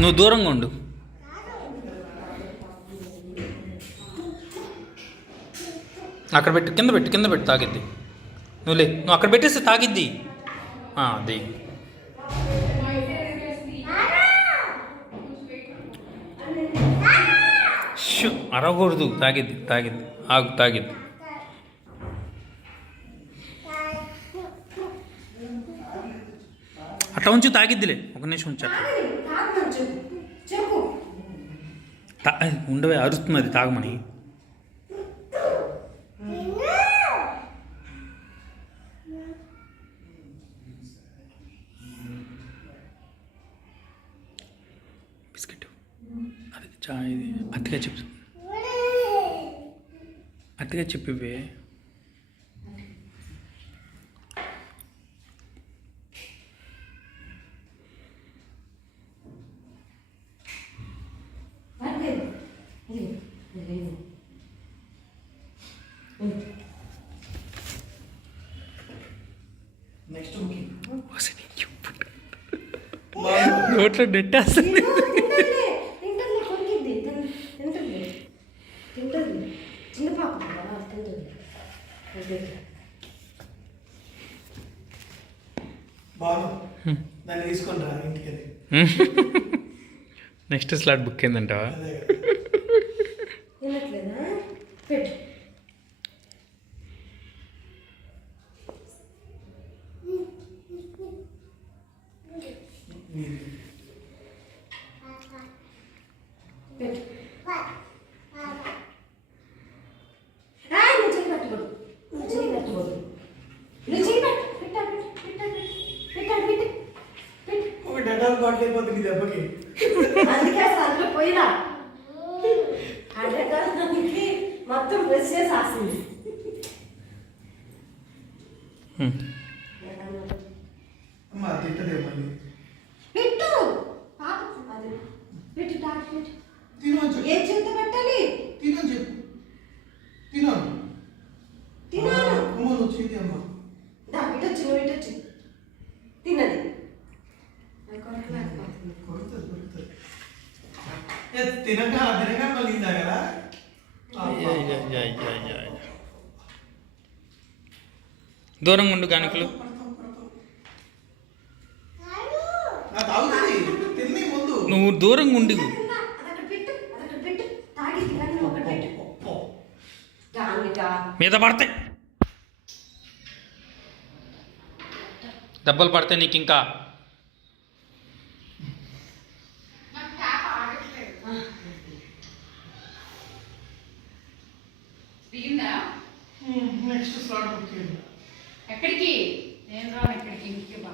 నువ్వు దూరంగా ఉండు. అక్కడ పెట్టు, కింద పెట్టు, కింద పెట్టు, తాగిద్ది. నువ్వు అక్కడ పెట్టేస్తే తాగిద్ది. అది అరవకూడదు. తాగిద్ది. ఆగు, తాగిద్ది. అట్లా ఉంచి తాగిద్దిలే. ఒక నిమిషం ఉంచా. ఉండవే, అరుస్తుంది అది తాగమని. బిస్కెట్ అది చాయ్. అతిగా చెప్పు, అతిగా చెప్పివే. నోట్లో నెట్టేస్తుంది. నెక్స్ట్ స్లాట్ బుక్ అయిందంటావా? మొత్తం డ్రెస్ చేసి ఆసింది. పెట్టు పెట్టు ఏ చేత పెట్టాలి? పెట్టొచ్చు తినది. దూరంగా ఉండు గానికలు. నువ్వు దూరంగా ఉండి మీద పడతాయి, దెబ్బలు పడతాయి నీకు. ఇంకా ఎక్కడికి నేను రాను, ఎక్కడికి ఇంటికి బా.